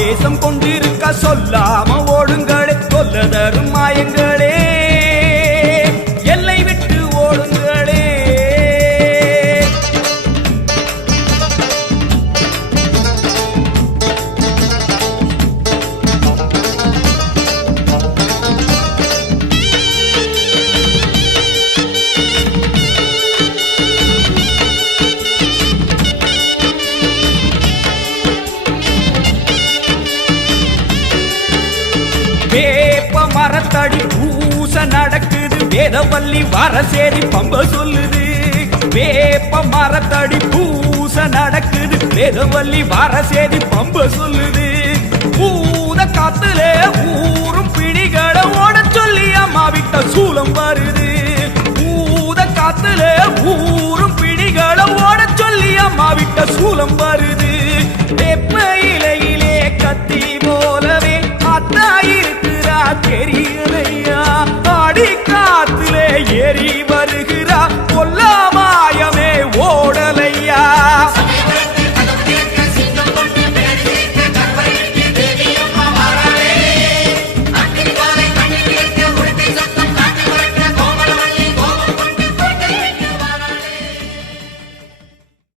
ஆவேசம் கொண்டிருக்க சொல்லாம ஓடுங்களே, சொல்ல தரும் மாயங்களே, எல்லை விட்டு ஓடுங்களே. வேப்ப மரத்தடி பூச நடக்குது, வேதவல்லி வரசேரி பம்ப சொல்லுது. வேப்ப மரத்தடி பூச நடக்குது, வேதவல்லி வரசேரி பம்ப சொல்லுது. பூத காத்துல ஊரும் பிடிகளை ஓட சொல்லி அம்மா விட்ட சூலம் வருது. பூத காத்துல ஊரும் பிடிகளை ஓட சொல்லி அம்மா விட்ட சூலம் வருது. வேப்ப இலையிலே கத்தி போலவே அத்தா இருக்கிறா தெரியலையா.